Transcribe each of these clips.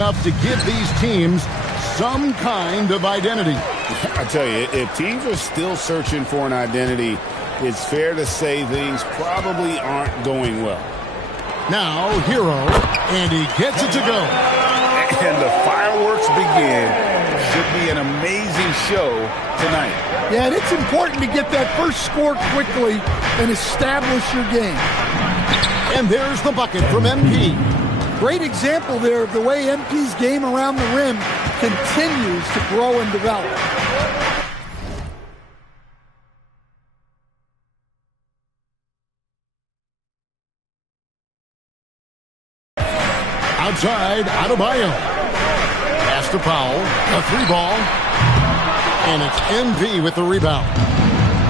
enough to give these teams some kind of identity. I tell you, if teams are still searching for an identity, it's fair to say things probably aren't going well. Now, Hero, and he gets it to go. And the fireworks begin. Should be an amazing show tonight. Yeah, and it's important to get that first score quickly and establish your game. And there's the bucket from MP. Great example there of the way MP's game around the rim continues to grow and develop. Outside, Adebayo. Pass to Powell. A three ball. And it's MP with the rebound.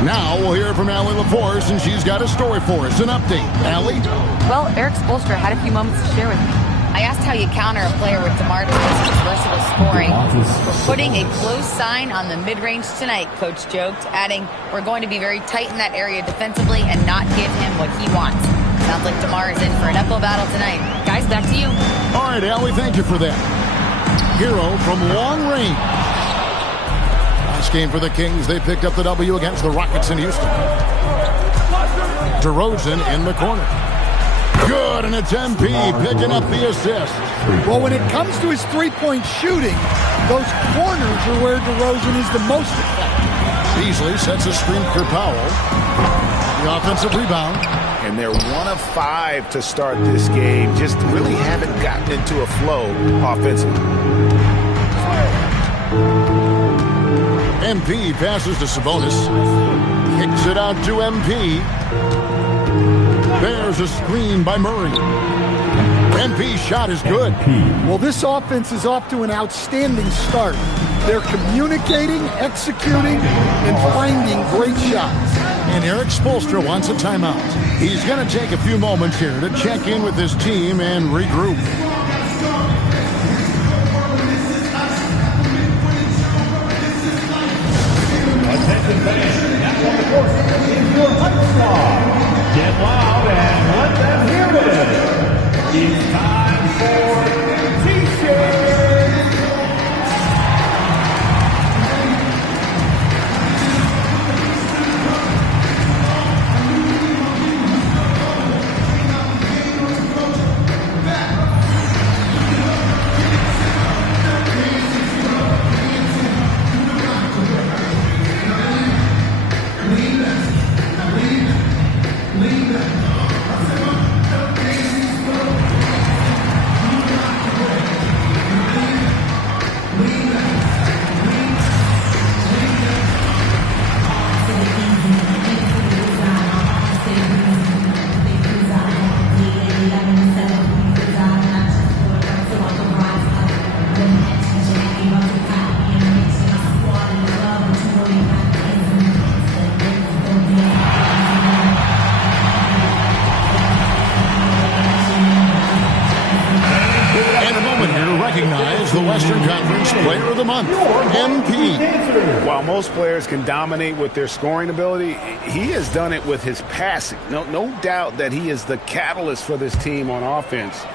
Now we'll hear from Allie LaForce, and she's got a story for us. An update. Allie? Well, Eric Spoelstra had a few moments to share with me. I asked how you counter a player with DeMar DeRozan's versatile scoring. We're putting a close sign on the mid-range tonight, Coach joked, adding, we're going to be very tight in that area defensively and not give him what he wants. Sounds like DeMar is in for an uphill battle tonight. Guys, back to you. All right, Allie, thank you for that. Hero from long range. Last game for the Kings, they picked up the W against the Rockets in Houston. DeRozan in the corner. Good, and it's MP picking up the assist. Well, when it comes to his three-point shooting, those corners are where DeRozan is the most effective. Beasley sets a screen for Powell. The offensive rebound. And they're 1 of 5 to start this game. Just really haven't gotten into a flow offensively. MP passes to Sabonis. Kicks it out to MP. There's a screen by Murray. MP's shot is good. Well, this offense is off to an outstanding start. They're communicating, executing, and finding great shots. And Eric Spoelstra wants a timeout. He's going to take a few moments here to check in with his team and regroup. Attention fans, now on the court is your hype star. Get loud and let them hear it. It's time for T-shirt. Recognize the Western Conference Player of the Month, MP. While most players can dominate with their scoring ability, he has done it with his passing. No doubt that he is the catalyst for this team on offense.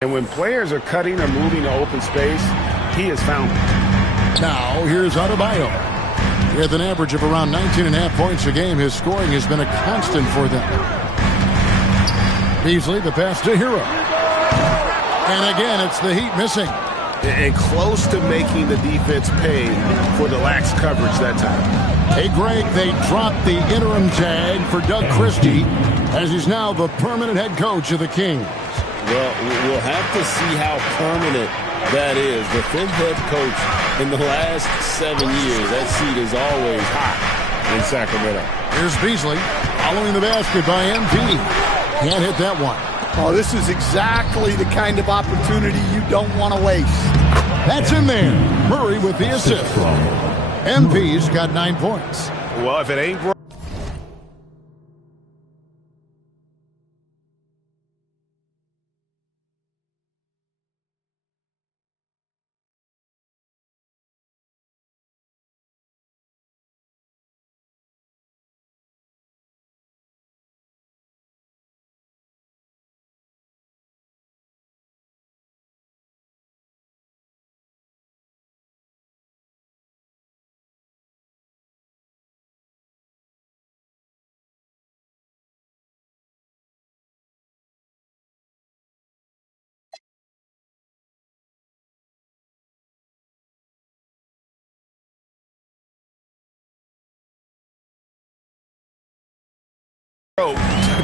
And when players are cutting or moving to open space, he has found it. Now, here's Adebayo. With an average of around 19.5 points a game, his scoring has been a constant for them. Beasley, the pass to Hero. And again, it's the Heat missing. And close to making the defense pay for the lax coverage that time. Hey, Greg, they dropped the interim tag for Doug Christie as he's now the permanent head coach of the Kings. Well, we'll have to see how permanent that is. The fifth head coach in the last 7 years. That seat is always hot in Sacramento. Here's Beasley following the basket by MP. Can't hit that one. Oh, this is exactly the kind of opportunity you don't want to waste. That's in there. Murray with the assist. MP's got 9 points. Well, if it ain't broke.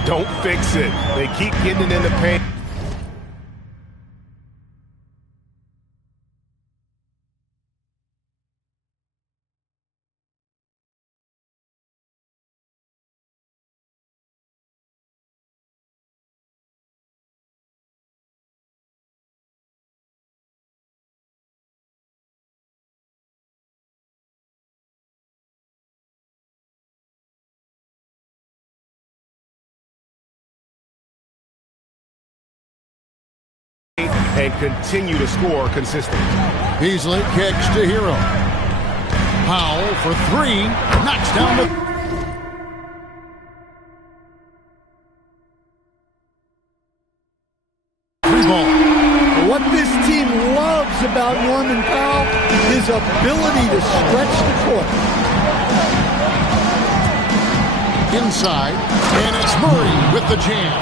Don't fix it. They keep getting it in the paint. And continue to score consistently. Beasley kicks to Hero. Powell for 3. Knocks down the... ball. What this team loves about Norman Powell is ability to stretch the court. Inside, and it's Murray with the jam.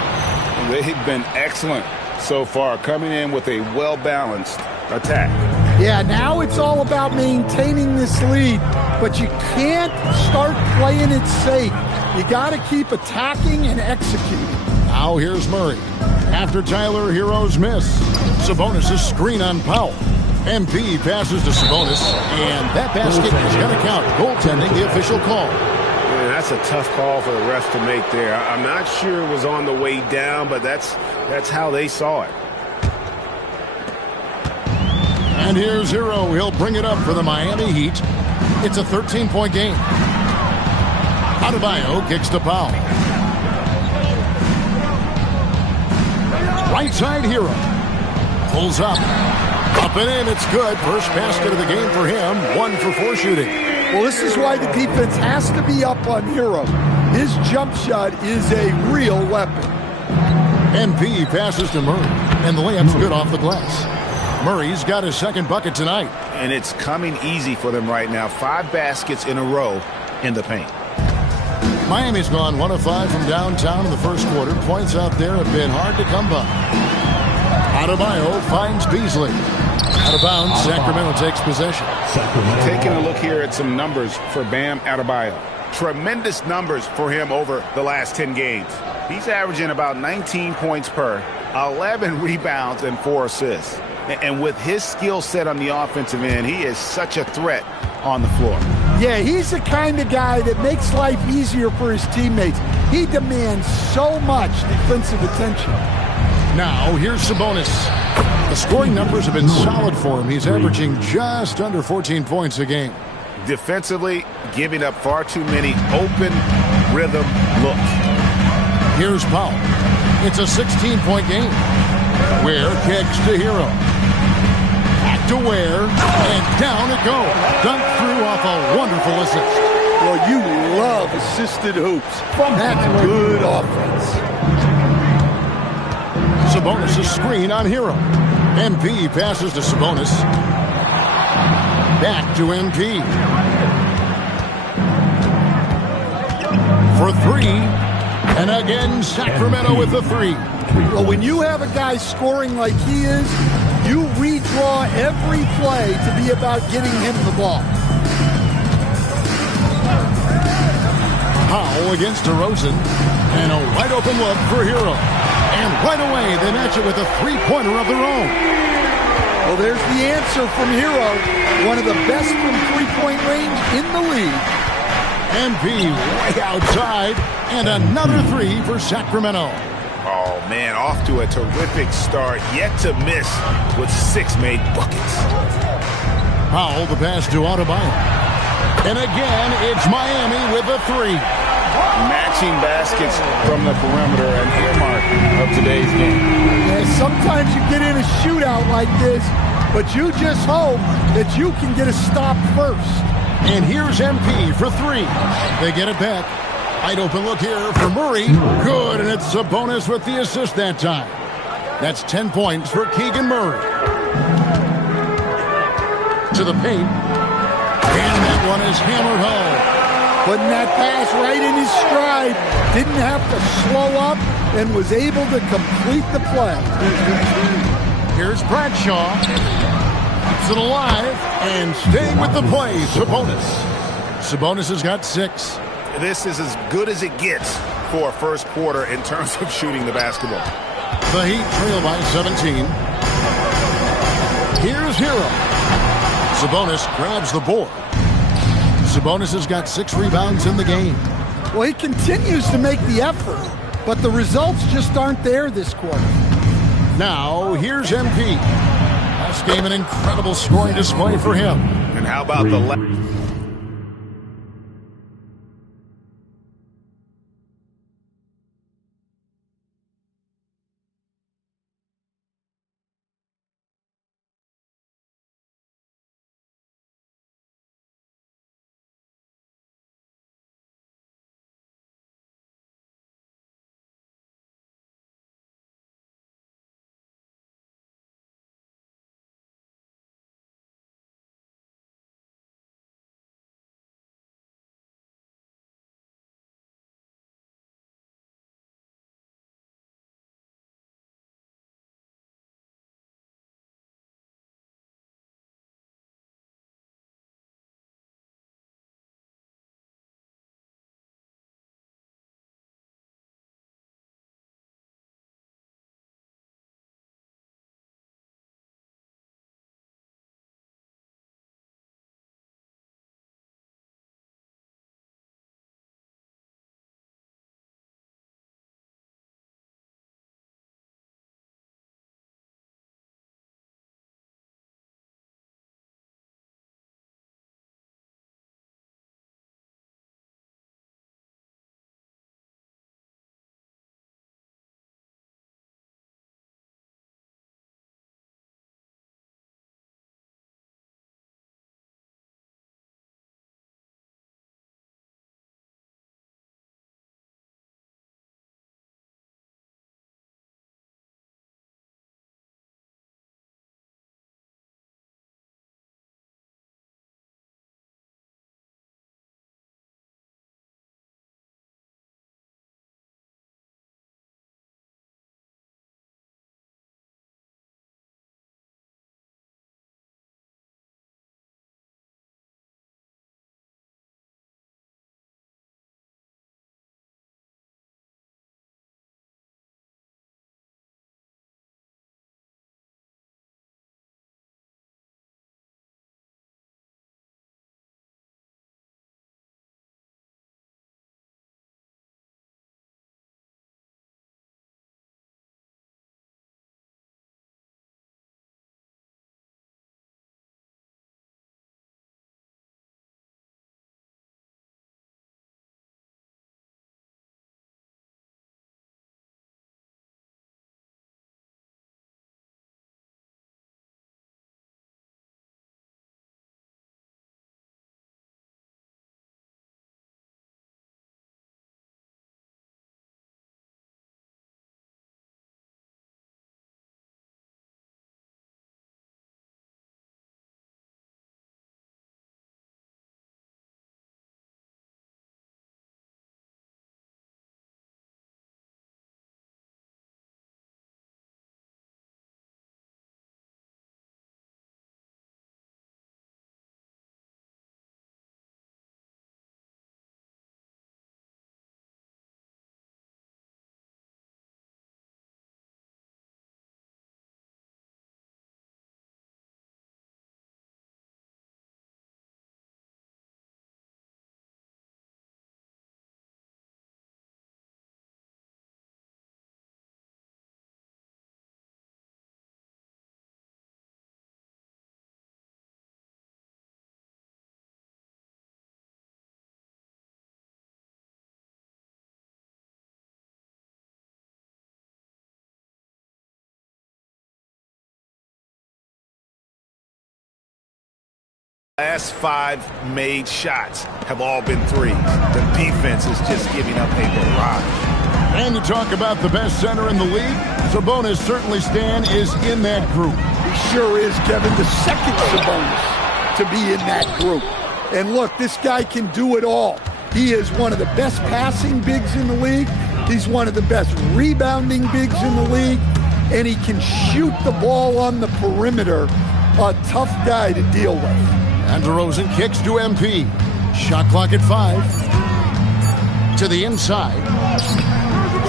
They've been excellent so far, coming in with a well-balanced attack. Yeah, now it's all about maintaining this lead, but you can't start playing it safe. You got to keep attacking and executing. Now here's Murray. After Tyler Hero's miss, Sabonis' screen on Powell. MP passes to Sabonis, and that basket is going to count. Goaltending, the official call. Man, that's a tough call for the refs to make there. I'm not sure it was on the way down, but that's how they saw it. And here's Hero. He'll bring it up for the Miami Heat. It's a 13-point game. Adebayo kicks to Powell. Right side Hero. Pulls up. Up and in. It's good. First basket of the game for him. 1 for 4 shooting. Well, this is why the defense has to be up on Hero. His jump shot is a real weapon. MP passes to Murray, and the layup's good off the glass. Murray's got his second bucket tonight. And it's coming easy for them right now. 5 baskets in a row in the paint. Miami's gone 1 of 5 from downtown in the first quarter. Points out there have been hard to come by. Adebayo finds Beasley. Out of bounds, Sacramento takes possession. Taking a look here at some numbers for Bam Adebayo. Tremendous numbers for him over the last 10 games. He's averaging about 19 points per, 11 rebounds, and 4 assists. And with his skill set on the offensive end, he is such a threat on the floor. Yeah, he's the kind of guy that makes life easier for his teammates. He demands so much defensive attention. Now, here's Sabonis. The scoring numbers have been solid for him. He's averaging just under 14 points a game. Defensively, giving up far too many open rhythm looks. Here's Powell. It's a 16-point game. Ware kicks to Hero. Back to Ware, and down it goes. Dunked through off a wonderful assist. Well, you love assisted hoops. That's good offense. Sabonis' screen on Hero. MP passes to Sabonis. Back to MP. For three. And again, Sacramento with the three. Well, when you have a guy scoring like he is, you redraw every play to be about getting him the ball. Powell against DeRozan. And a wide open look for Hero. And right away, they match it with a three-pointer of their own. Well, there's the answer from Hero. One of the best from three-point range in the league. MP way outside. And another three for Sacramento. Oh, man, off to a terrific start. Yet to miss with 6 made buckets. Powell, the pass to Adebayo. And again, it's Miami with a three. Matching baskets from the perimeter, an earmark of today's game. Yeah, sometimes you get in a shootout like this, but you just hope that you can get a stop first. And here's MP for three. They get it back. Wide open look here for Murray. Good, and it's Sabonis with the assist that time. That's 10 points for Keegan Murray. To the paint. And that one is hammered home. Putting that pass right in his stride. Didn't have to slow up and was able to complete the play. Here's Bradshaw. Keeps it alive and staying with the play, Sabonis. Sabonis has got 6. This is as good as it gets for a first quarter in terms of shooting the basketball. The Heat trail by 17. Here's Hero. Sabonis grabs the board. Sabonis has got 6 rebounds in the game. Well, he continues to make the effort, but the results just aren't there this quarter. Now, here's MP. Last game, an incredible scoring display for him. And how about the Last 5 made shots have all been threes. The defense is just giving up a barrage. And you talk about the best center in the league, Sabonis certainly, Stan, is in that group. He sure is, Kevin, the second Sabonis to be in that group. And look, this guy can do it all. He is one of the best passing bigs in the league. He's one of the best rebounding bigs in the league. And he can shoot the ball on the perimeter. A tough guy to deal with. And DeRozan kicks to MP. Shot clock at 5. To the inside.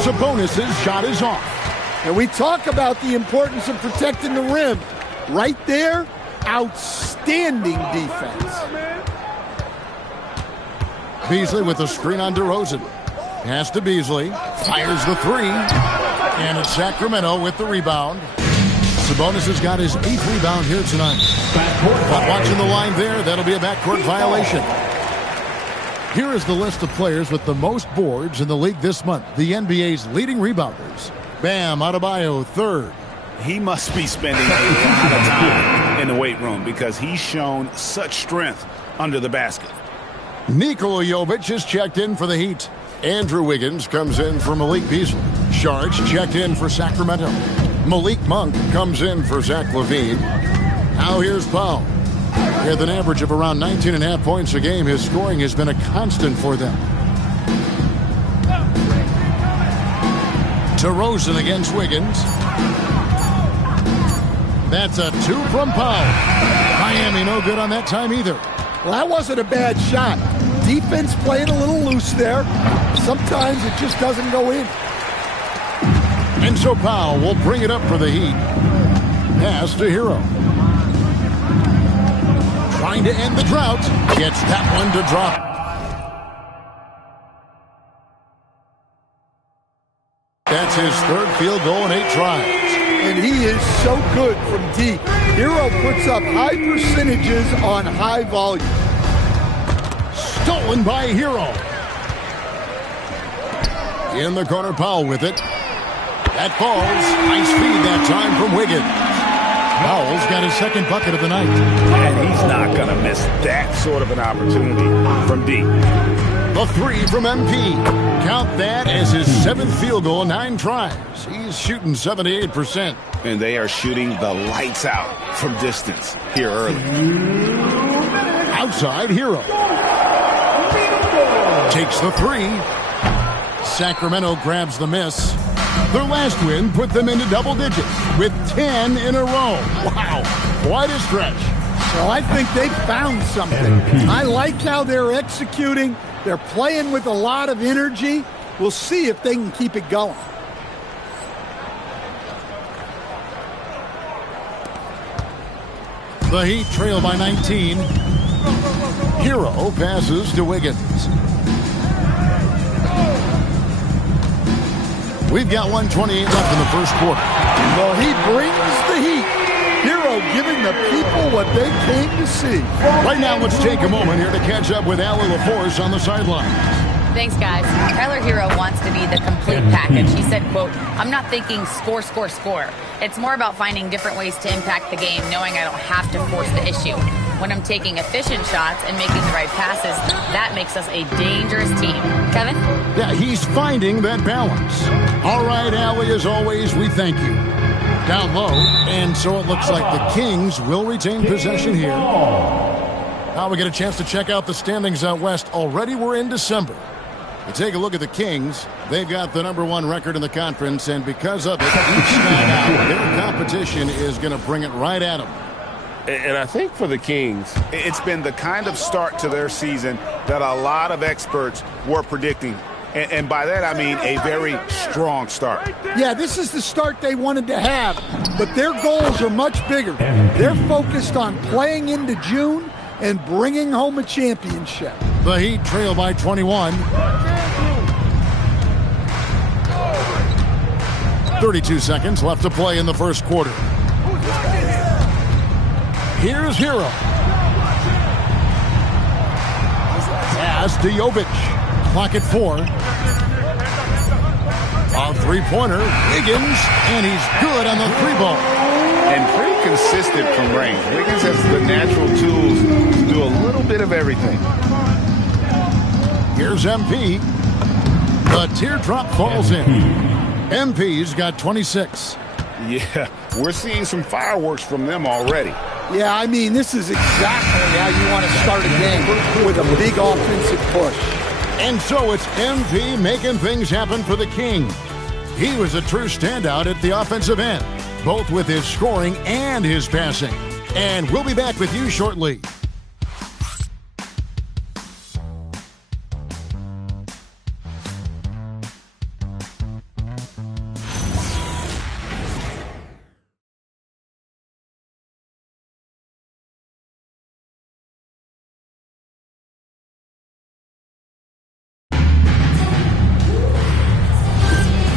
Sabonis' shot is off. And we talk about the importance of protecting the rim. Right there, outstanding defense. Beasley with the screen on DeRozan. Pass to Beasley. Fires the 3. And it's Sacramento with the rebound. Sabonis has got his 8th rebound here tonight. But watching the line there, that'll be a backcourt violation. Here is the list of players with the most boards in the league this month. The NBA's leading rebounders. Bam Adebayo, 3rd. He must be spending a lot of time in the weight room because he's shown such strength under the basket. Nikola Jovic is checked in for the Heat. Andrew Wiggins comes in for Malik Beasley. Sharge checked in for Sacramento. Malik Monk comes in for Zach LaVine. Now here's Powell. With an average of around 19.5 points a game, his scoring has been a constant for them. DeRozan against Wiggins. That's a 2 from Powell. Miami no good on that time either. Well, that wasn't a bad shot. Defense playing a little loose there. Sometimes it just doesn't go in. And so Powell will bring it up for the Heat. Pass to Hero. Trying to end the drought. Gets that one to drop. That's his 3rd field goal in 8 tries. And he is so good from deep. Hero puts up high percentages on high volume. Stolen by Hero. In the corner, Powell with it. That falls. Nice feed that time from Wiggins. Powell's got his 2nd bucket of the night. And he's not going to miss that sort of an opportunity from deep. The 3 from MP. Count that as his 7th field goal in 9 tries. He's shooting 78%. And they are shooting the lights out from distance here early. Outside, Hero. Takes the 3. Sacramento grabs the miss. Their last win put them into double digits with 10 in a row. Wow, quite a stretch. Well, I think they found something. I like how they're executing. They're playing with a lot of energy. We'll see if they can keep it going. The Heat trail by 19. Hero passes to Wiggins. We've got 1:28 left in the first quarter. Well, he brings the heat. Hero giving the people what they came to see. Right now, let's take a moment here to catch up with Allie LaForce on the sideline. Thanks, guys. Tyler Hero wants to be the complete package. He said, quote, "I'm not thinking score, score, score. It's more about finding different ways to impact the game, knowing I don't have to force the issue. When I'm taking efficient shots and making the right passes, that makes us a dangerous team." Kevin? Yeah, he's finding that balance. All right, Allie, as always, we thank you. Down low, and so it looks like the Kings will retain possession here. Now we get a chance to check out the standings out west. Already we're in December. You take a look at the Kings. They've got the #1 record in the conference, and because of it, each night out, their competition is going to bring it right at them. And I think for the Kings, it's been the kind of start to their season that a lot of experts were predicting. And by that, I mean a very strong start. Yeah, this is the start they wanted to have, but their goals are much bigger. They're focused on playing into June and bringing home a championship. The Heat trail by 21. 32 seconds left to play in the first quarter. Here's Hero. Pass to Jovic. Clock at 4. A three-pointer. Wiggins, and he's good on the 3 ball. and pretty consistent from range. Wiggins has the natural tools to do a little bit of everything. Here's MP. The teardrop falls in. MP's got 26. Yeah, we're seeing some fireworks from them already. Yeah, I mean, this is exactly how you want to start a game, with a big offensive push. And so it's MP making things happen for the Kings. He was a true standout at the offensive end, both with his scoring and his passing. And we'll be back with you shortly.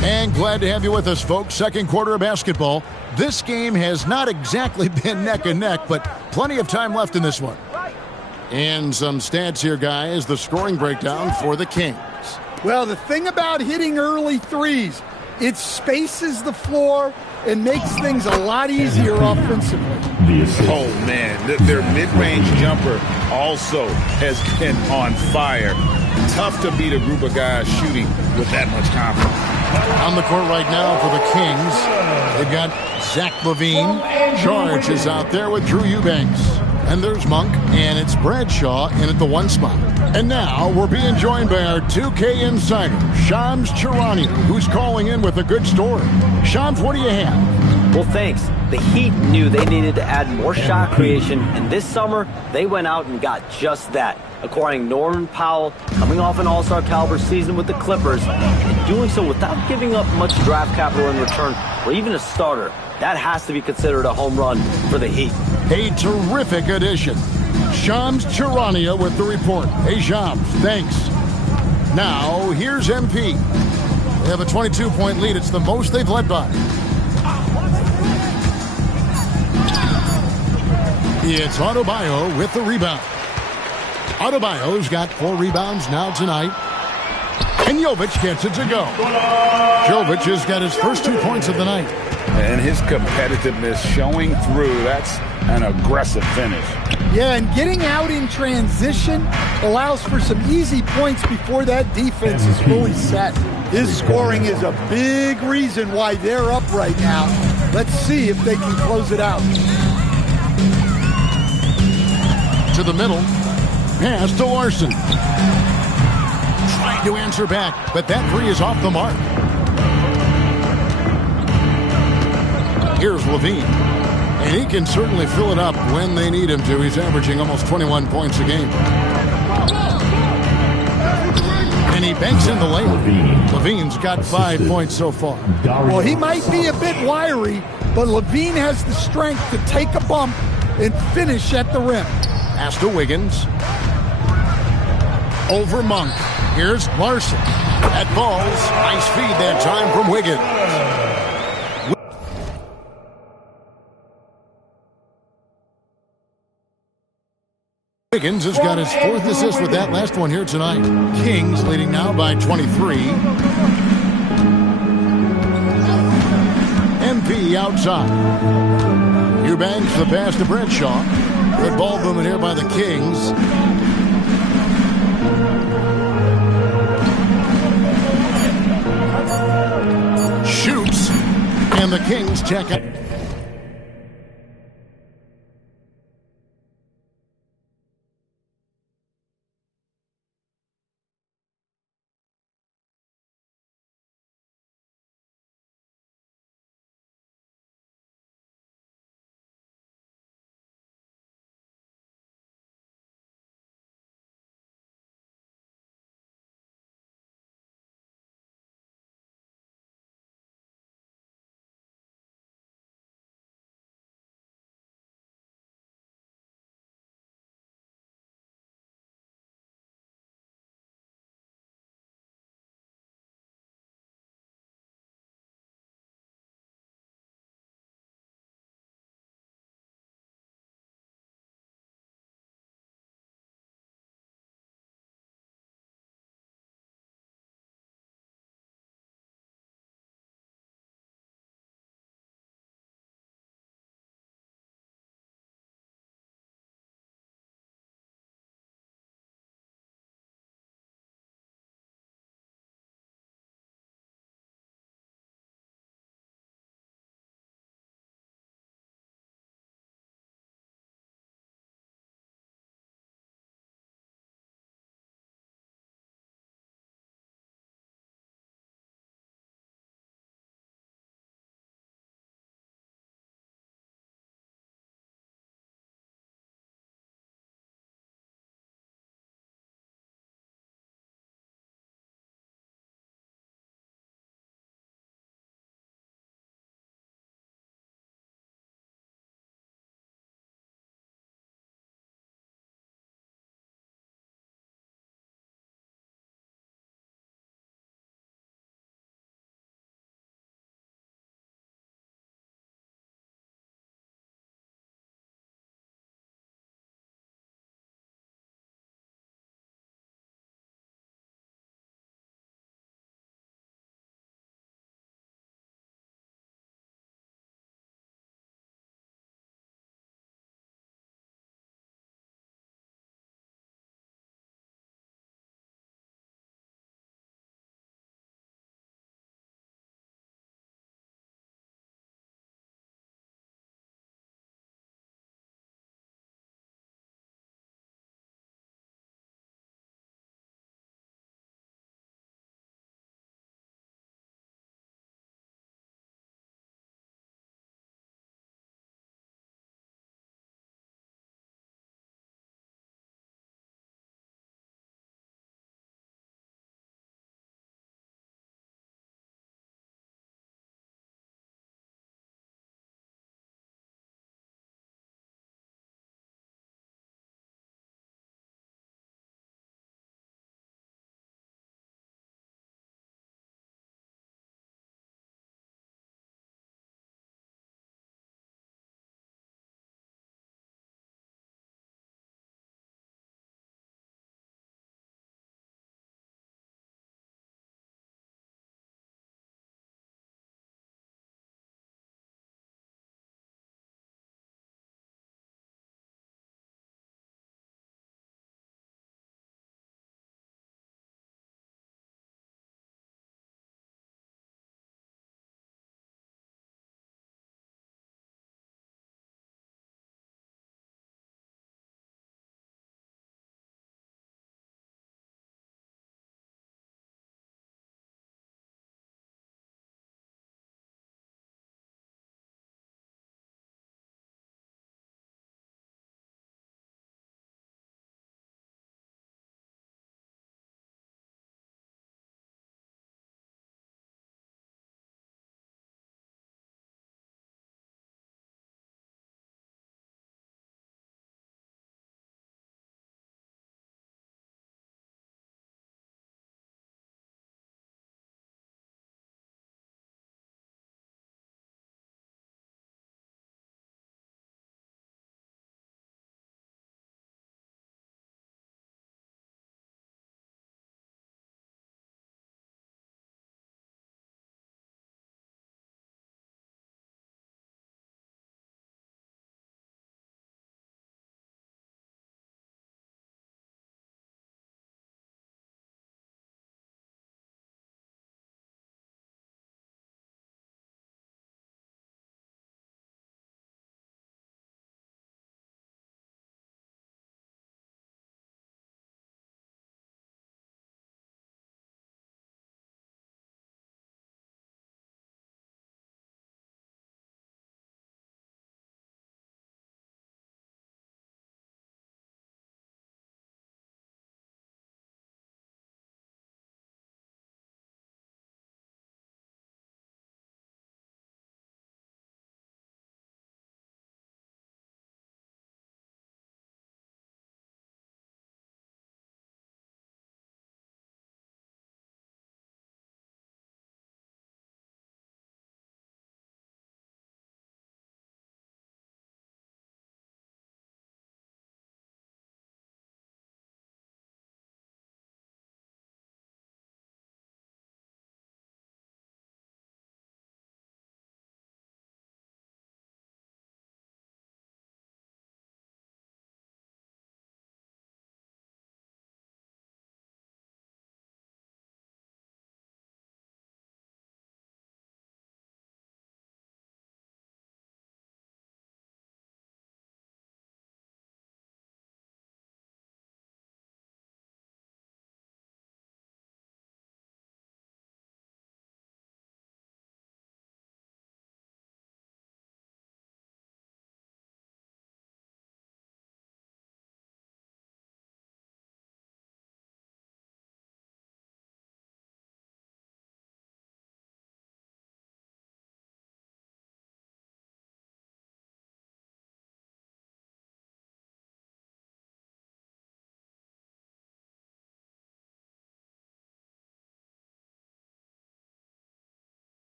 And glad to have you with us, folks. Second quarter of basketball. This game has not exactly been neck and neck, but plenty of time left in this one. And some stats here, guys. The scoring breakdown for the Kings. Well, the thing about hitting early threes, it spaces the floor and makes things a lot easier offensively. Oh, man, their mid-range jumper also has been on fire. Tough to beat a group of guys shooting with that much confidence. On the court right now for the Kings, they've got Zach LaVine. George is out there with Drew Eubanks. And there's Monk, and it's Bradshaw in at the one spot. And now we're being joined by our 2K insider, Shams Charania, who's calling in with a good story. Shams, what do you have? Well, thanks. The Heat knew they needed to add more shot creation, and this summer, they went out and got just that. Acquiring Norman Powell, coming off an all-star caliber season with the Clippers, and doing so without giving up much draft capital in return, or even a starter. That has to be considered a home run for the Heat. A terrific addition. Shams Charania with the report. Hey, Shams, thanks. Now, here's MP. They have a 22-point lead. It's the most they've led by. It's Adebayo with the rebound. Adebayo's got 4 rebounds now tonight. And Jovic gets it to go. Jovic has got his first 2 points of the night. And his competitiveness showing through. That's an aggressive finish. Yeah, and getting out in transition allows for some easy points before that defense is fully set. His scoring is a big reason why they're up right now. Let's see if they can close it out. To the middle. Pass to Larson. Trying to answer back, but that three is off the mark. Here's LaVine. And he can certainly fill it up when they need him to. He's averaging almost 21 points a game. And he banks in the layup. LaVine's got 5 points so far. Well, he might be a bit wiry, but LaVine has the strength to take a bump and finish at the rim. Pass to Wiggins. Over Monk. Here's Larson. That falls. Nice feed that time from Wiggins. Wiggins has got his 4th assist with that last one here tonight. Kings leading now by 23. MP outside. Eubanks the pass to Bradshaw. Good ball movement here by the Kings. Shoots. And the Kings check out.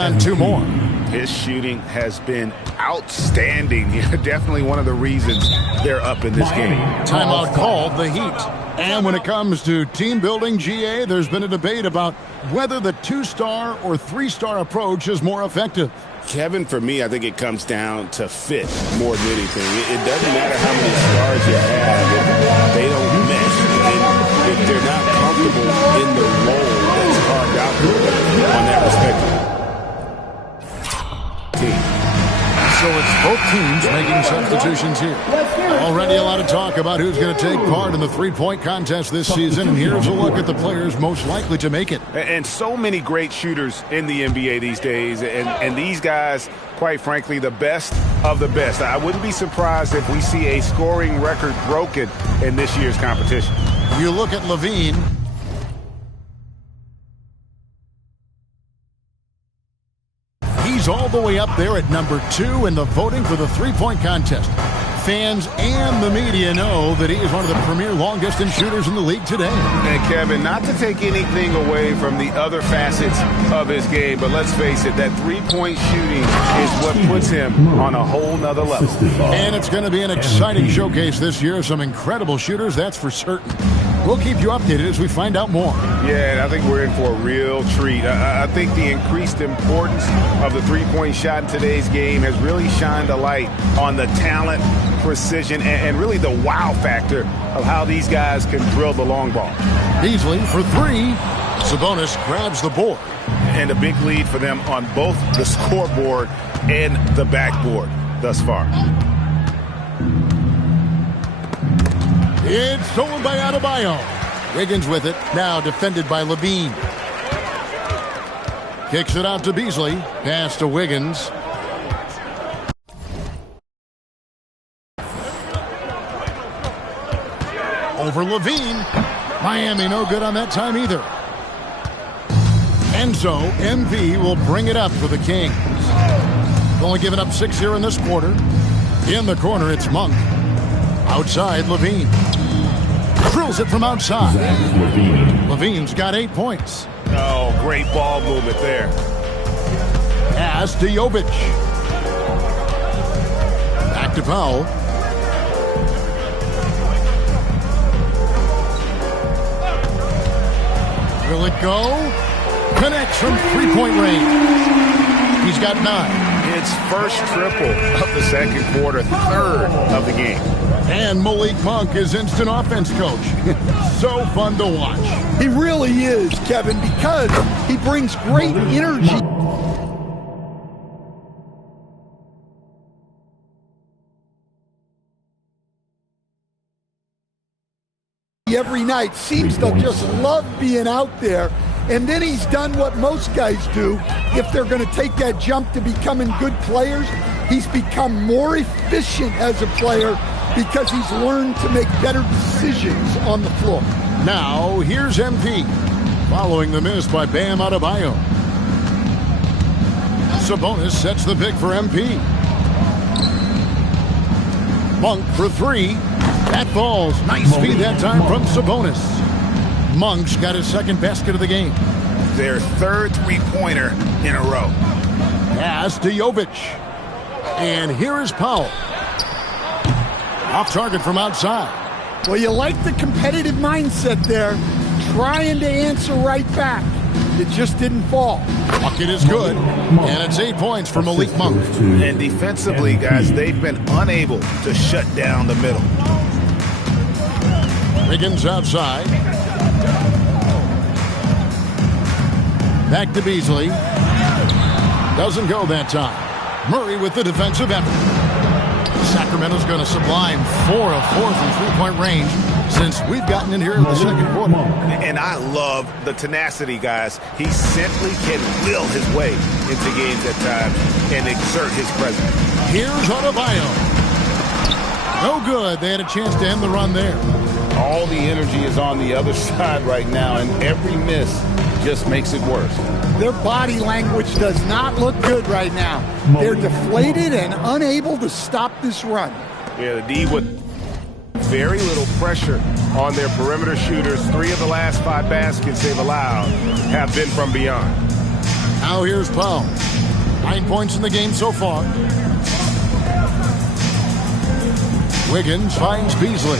And 2 more. His shooting has been outstanding. Definitely one of the reasons they're up in this game. Timeout called, the Heat. And when it comes to team building, GA, there's been a debate about whether the 2-star or 3-star approach is more effective. Kevin, for me, I think it comes down to fit more than anything. It doesn't matter how many stars you have. If they don't mesh, and if they're not comfortable in the role that's carved out for them on that respective team. So it's both teams making substitutions here. Already a lot of talk about who's going to take part in the three-point contest this season, and here's a look at the players most likely to make it. And so many great shooters in the NBA these days, and these guys, quite frankly, the best of the best. I wouldn't be surprised if we see a scoring record broken in this year's competition. You look at Levine. He's all the way up there at number 2 in the voting for the three-point contest. Fans and the media know that he is one of the premier long-distance shooters in the league today. And Kevin, not to take anything away from the other facets of his game, but let's face it, that three-point shooting is what puts him on a whole nother level. And it's going to be an exciting showcase this year. Some incredible shooters, that's for certain. We'll keep you updated as we find out more. Yeah, and I think we're in for a real treat. I think the increased importance of the three-point shot in today's game has really shined a light on the talent, precision, and really the wow factor of how these guys can drill the long ball. Beasley for 3. Sabonis grabs the board. And a big lead for them on both the scoreboard and the backboard thus far. It's stolen by Adebayo. Wiggins with it. Now defended by Levine. Kicks it out to Beasley. Pass to Wiggins. Over Levine. Miami no good on that time either. And so MV will bring it up for the Kings. Only given up 6 here in this quarter. In the corner, it's Monk. Outside, Levine. Drills it from outside. Levine's got 8 points. Oh, great ball movement there. Pass to Jovic. Back to Powell. Will it go? Connects from three-point range. He's got 9. His first triple of the second quarter, third of the game. And Malik Monk is instant offense coach. So fun to watch. He really is, Kevin, because he brings great energy. Every night, seems to just love being out there. And then he's done what most guys do. If they're going to take that jump to becoming good players, he's become more efficient as a player because he's learned to make better decisions on the floor. Now, here's MP, following the miss by Bam Adebayo. Sabonis sets the pick for MP. Monk for 3. That falls. Nice speed that time from Sabonis. Monk's got his second basket of the game. Their third three-pointer in a row. Pass to Jovic. And here is Powell. Off target from outside. Well, you like the competitive mindset there, trying to answer right back. It just didn't fall. Bucket is good, and it's 8 points for Malik Monk. And defensively, guys, they've been unable to shut down the middle. Wiggins outside. Back to Beasley. Doesn't go that time. Murray with the defensive effort. Sacramento's going to sublime 4 of 4 from three-point range since we've gotten in here in the second quarter. And I love the tenacity, guys. He simply can will his way into games at times and exert his presence. Here's Adebayo. No good. They had a chance to end the run there. All the energy is on the other side right now, and every miss just makes it worse. Their body language does not look good right now. They're deflated and unable to stop this run. Yeah, the D with very little pressure on their perimeter shooters. 3 of the last 5 baskets they've allowed have been from beyond. Now here's Powell. 9 points in the game so far. Wiggins finds Beasley.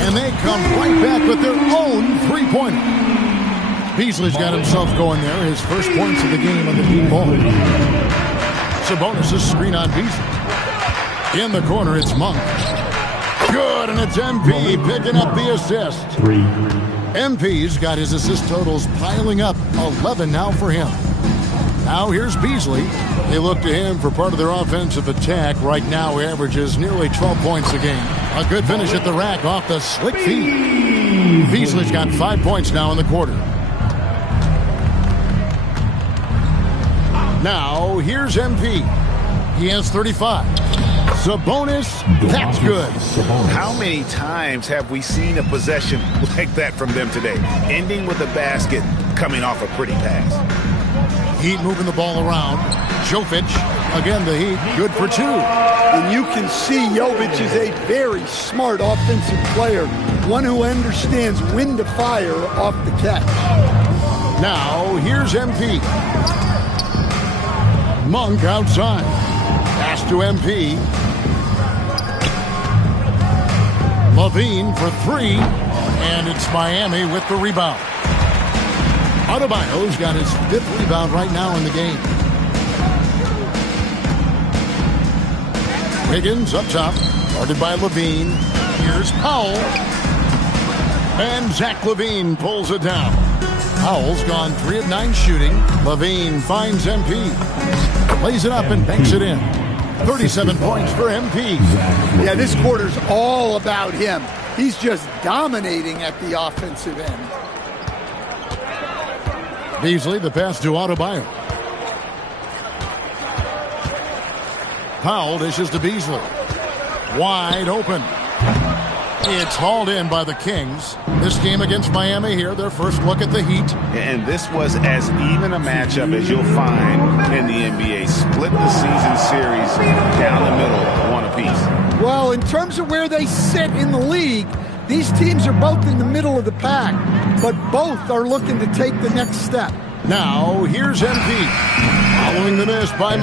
And they come right back with their own three-pointer. Beasley's got himself going there. His first points of the game on the deep ball. Sabonis' screen on Beasley. In the corner, it's Monk. Good, and it's MP picking up the assist. MP's got his assist totals piling up. 11 now for him. Now here's Beasley. They look to him for part of their offensive attack. Right now averages nearly 12 points a game. A good finish at the rack off the slick feed. Beasley's got 5 points now in the quarter. Now here's MP. He has 35. Sabonis, that's good. How many times have we seen a possession like that from them today? Ending with a basket, coming off a pretty pass. Heat moving the ball around. Jovic, again the Heat, good for 2. And you can see Jovic is a very smart offensive player, one who understands when to fire off the catch. Now here's MP. Monk outside. Pass to MP. Levine for 3, and it's Miami with the rebound. Adebayo's got his 5th rebound right now in the game. Wiggins up top, guarded by Levine. Here's Powell. And Zach LaVine pulls it down. Powell's gone 3 of 9 shooting. Levine finds MP. Lays it up and banks it in. 37 points for MP. Yeah, this quarter's all about him. He's just dominating at the offensive end. Beasley, the pass to Adebayo. Powell dishes to Beasley. Wide open. It's hauled in by the Kings. This game against Miami here, their first look at the Heat. And this was as even a matchup as you'll find in the NBA. Split the season series down the middle, one apiece. Well, in terms of where they sit in the league, these teams are both in the middle of the pack, but both are looking to take the next step. Now, here's MP. Following the miss by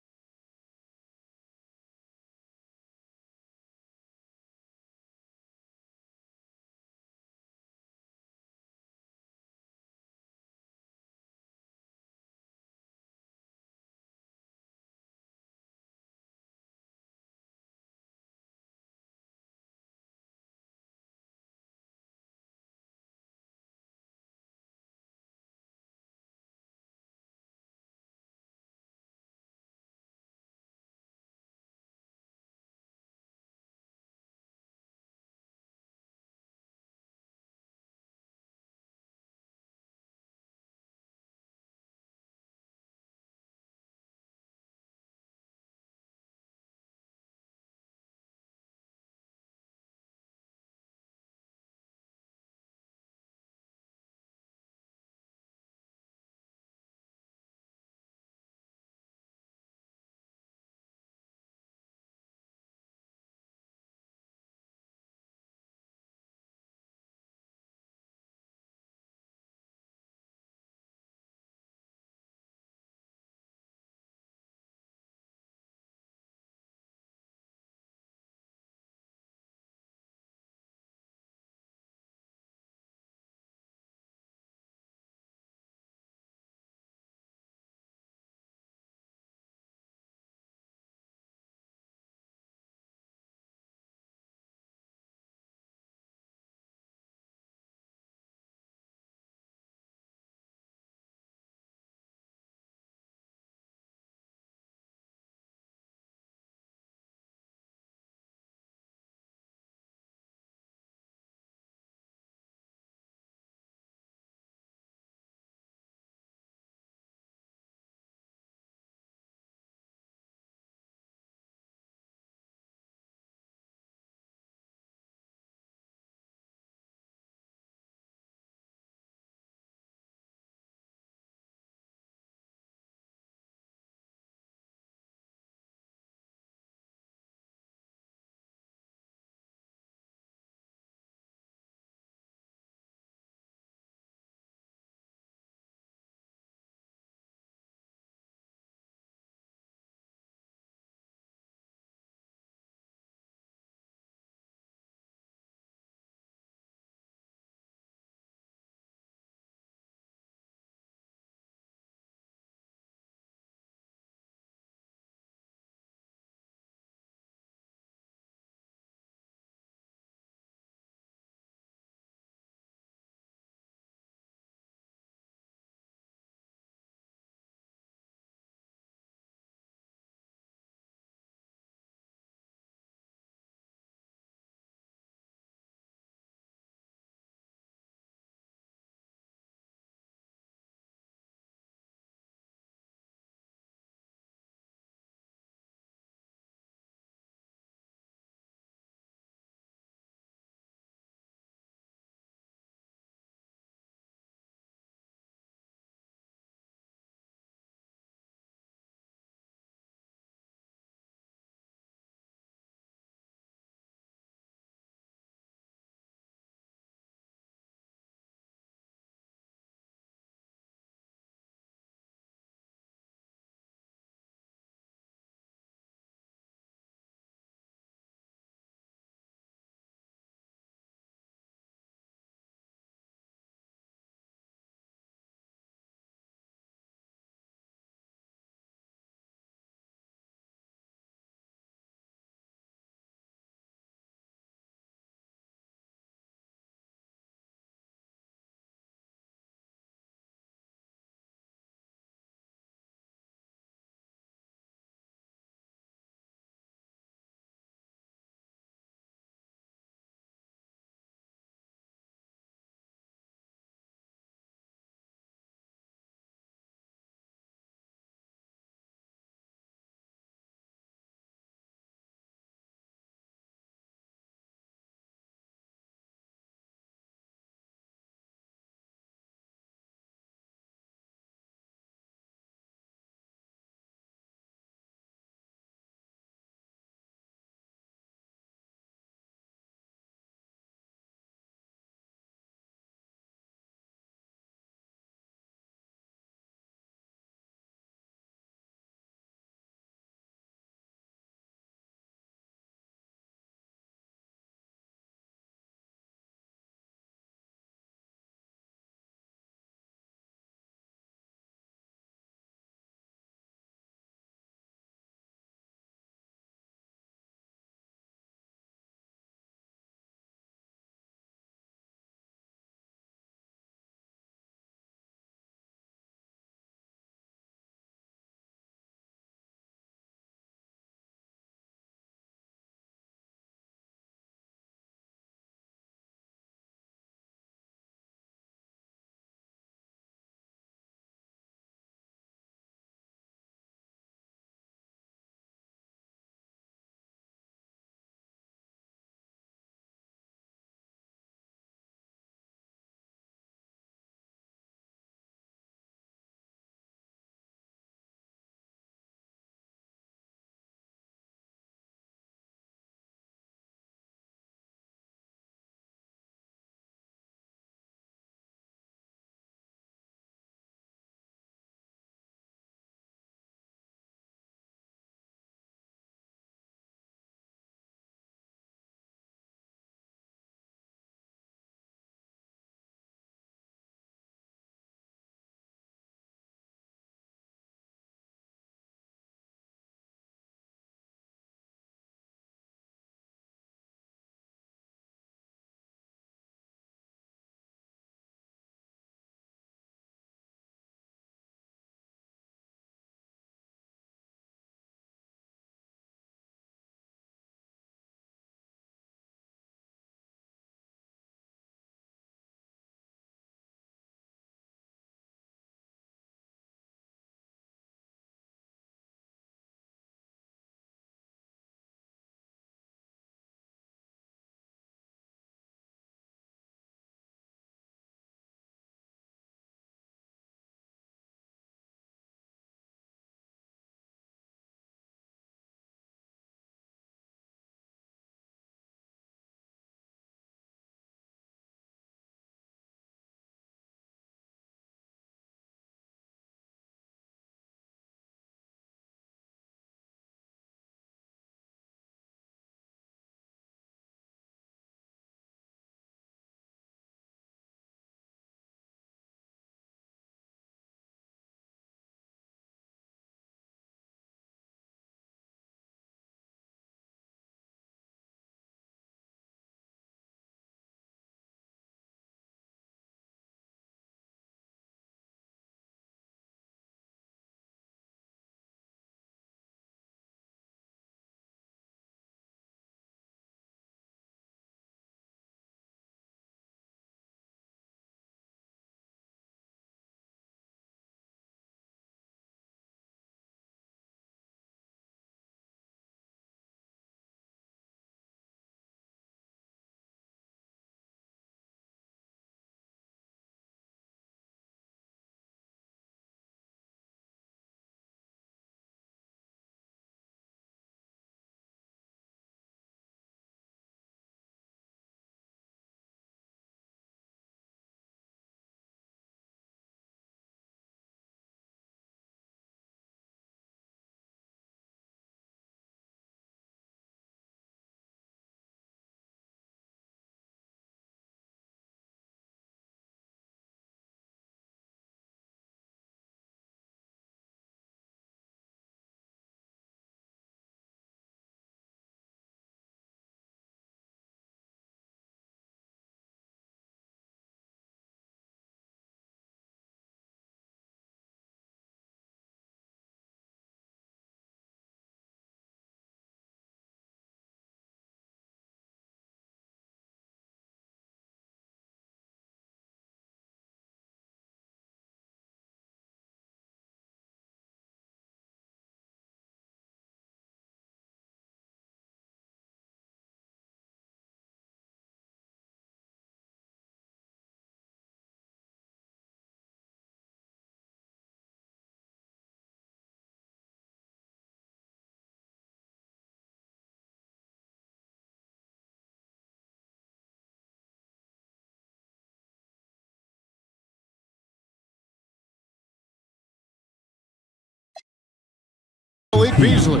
Malik Beasley.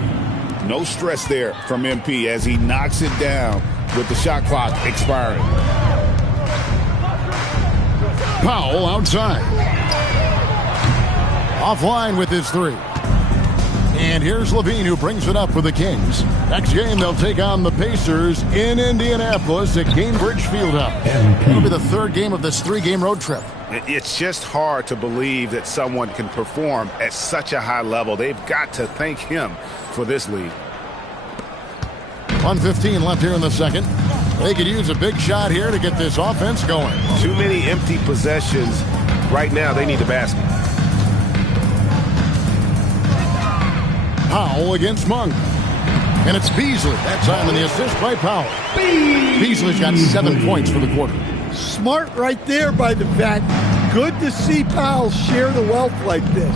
No stress there from MP as he knocks it down with the shot clock expiring. Powell outside. Offline with his three. And here's Levine, who brings it up for the Kings. Next game, they'll take on the Pacers in Indianapolis at Gainbridge Fieldhouse. It'll be the third game of this three-game road trip. It's just hard to believe that someone can perform at such a high level. They've got to thank him for this lead. 1:15 left here in the second. They could use a big shot here to get this offense going. Too many empty possessions. Right now, they need the basket. Powell against Monk. And it's Beasley. That time in the assist by Powell. Beasley's got 7 points for the quarter. Smart right there by the vet. Good to see Powell share the wealth like this.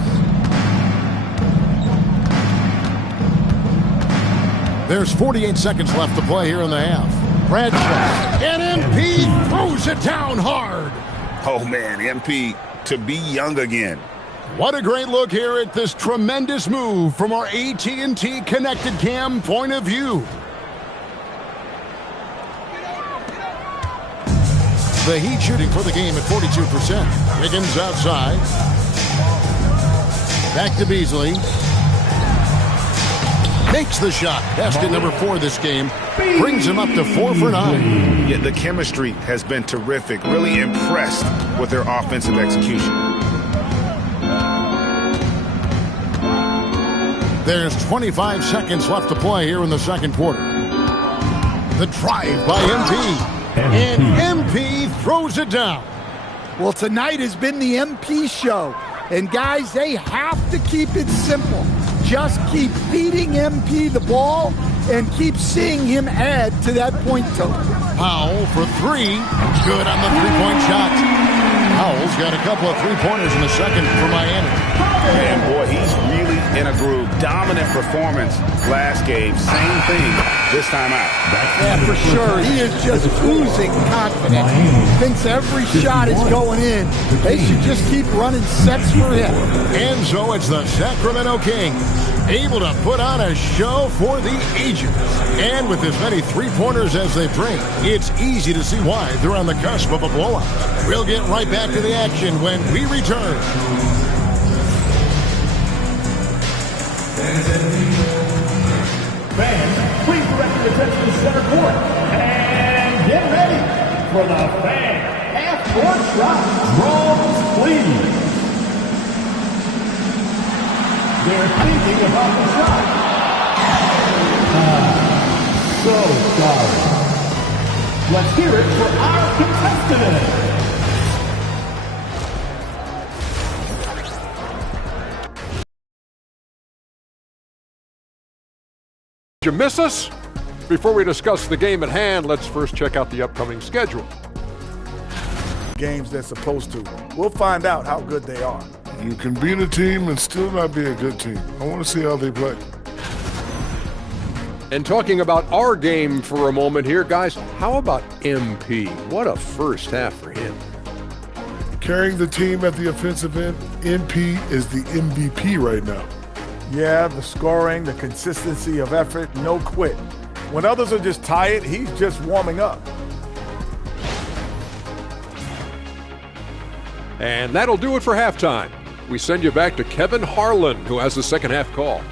There's 48 seconds left to play here in the half. Bradshaw. And MP throws it down hard. Oh, man, MP to be young again. What a great look here at this tremendous move from our AT&T Connected Cam point of view. The Heat shooting for the game at 42%. Wiggins outside. Back to Beasley. Makes the shot. Basket number 4 this game. Brings him up to 4 for 9. Yeah, the chemistry has been terrific. Really impressed with their offensive execution. There's 25 seconds left to play here in the second quarter. The drive by MP. And MP throws it down. Well, tonight has been the MP show. And guys, they have to keep it simple. Just keep feeding MP the ball and keep seeing him add to that point total. Powell for 3. Good on the three-point shot. Powell's got a couple of three-pointers in the second for Miami. And boy, he's really in a groove. Dominant performance last game. Same thing this time out. Yeah, for sure. He is just oozing confidence. Thinks every shot is going in. They should just keep running sets for him. And so it's the Sacramento Kings, able to put on a show for the ages. And with as many three-pointers as they bring, it's easy to see why they're on the cusp of a blowout. We'll get right back to the action when we return. Fans, please direct your attention to center court. And get ready for the fan half-court shot. Drums, please. They're thinking about the shot. So sorry. Let's hear it for our contestant. Did you miss us? Before we discuss the game at hand, let's first check out the upcoming schedule. Games they're supposed to. We'll find out how good they are. You can beat a team and still not be a good team. I want to see how they play. And talking about our game for a moment here, guys, how about MP? What a first half for him. Carrying the team at the offensive end, MP is the MVP right now. Yeah, the scoring, the consistency of effort, no quit. When others are just tired, he's just warming up. And that'll do it for halftime. We send you back to Kevin Harlan, who has the second half call.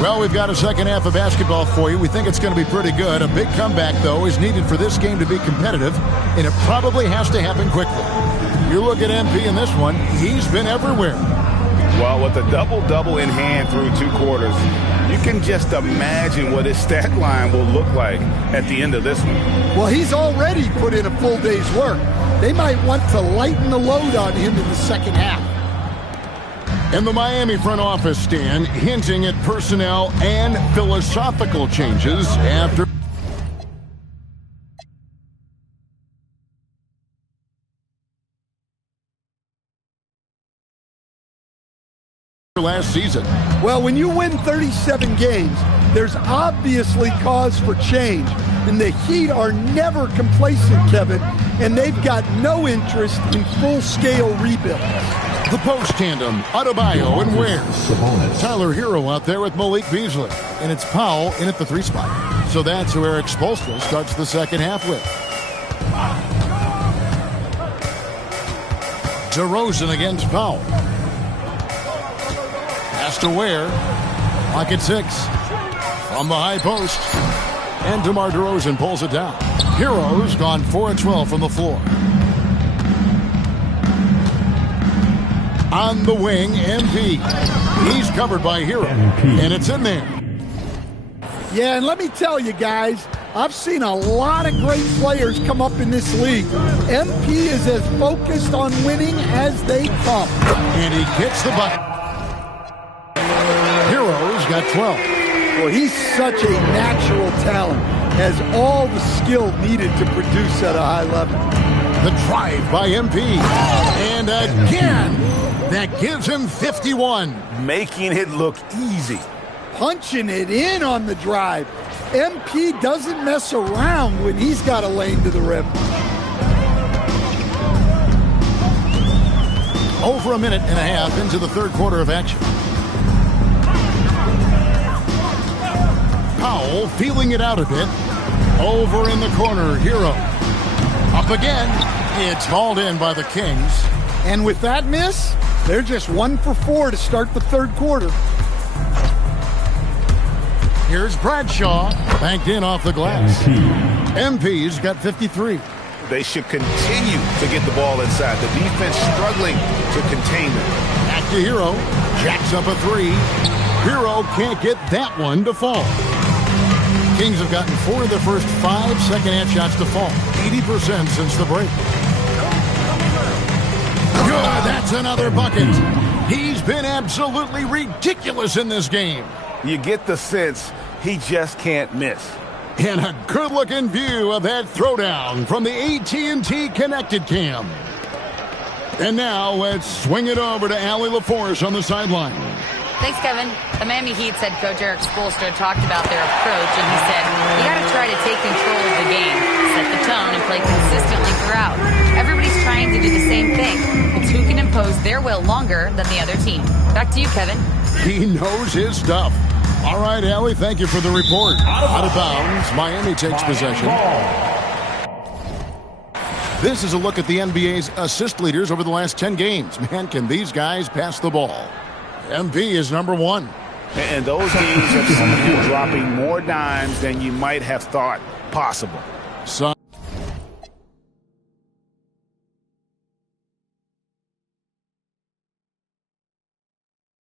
Well, we've got a second half of basketball for you. We think it's going to be pretty good. A big comeback, though, is needed for this game to be competitive, and it probably has to happen quickly. You look at MP in this one, he's been everywhere. Well, with a double-double in hand through 2 quarters, you can just imagine what his stat line will look like at the end of this one. Well, he's already put in a full day's work. They might want to lighten the load on him in the second half. And the Miami front office, Stan, hinting at personnel and philosophical changes after last season. Well, when you win 37 games, there's obviously cause for change. And the Heat are never complacent, Kevin, and they've got no interest in full-scale rebuilds. The post tandem, Adebayo and Ware. Tyler Hero out there with Malik Beasley. And it's Powell in at the 3 spot. So that's who Eric Spoelstra starts the second half with. DeRozan against Powell. Pass to Ware. Clock at 6. From the high post. And DeMar DeRozan pulls it down. Hero's gone 4 of 12 from the floor. On the wing, MP. He's covered by Hero. And it's in there. Yeah, and let me tell you guys, I've seen a lot of great players come up in this league. MP is as focused on winning as they come. And he gets the bucket. Hero's got 12. Well, he's such a natural talent, has all the skill needed to produce at a high level. The drive by MP. And again, that gives him 51. Making it look easy. Punching it in on the drive. MP doesn't mess around when he's got a lane to the rim. Over a minute and a half into the third quarter of action. Powell feeling it out a bit. Over in the corner, Hero. Up again. It's hauled in by the Kings. And with that miss, they're just 1 for 4 to start the third quarter. Here's Bradshaw, banked in off the glass. MP's got 53. They should continue to get the ball inside. The defense struggling to contain them. Back to Hero. Jacks up a 3. Hero can't get that one to fall. Kings have gotten 4 of their first 5 second-half shots to fall. 80% since the break. Good, that's another bucket. He's been absolutely ridiculous in this game. You get the sense he just can't miss. And a good-looking view of that throwdown from the AT&T Connected Cam. And now let's swing it over to Allie LaForce on the sideline. Thanks, Kevin. The Miami Heat's head coach Eric Spoelstra talked about their approach, and he said, you got to try to take control of the game, set the tone, and play consistently throughout. Everybody's trying to do the same thing. It's who can impose their will longer than the other team. Back to you, Kevin. He knows his stuff. All right, Allie, thank you for the report. Out of bounds, Miami takes possession. This is a look at the NBA's assist leaders over the last 10 games. Man, can these guys pass the ball? MP is number 1. And those games have seen you dropping more dimes than you might have thought possible. So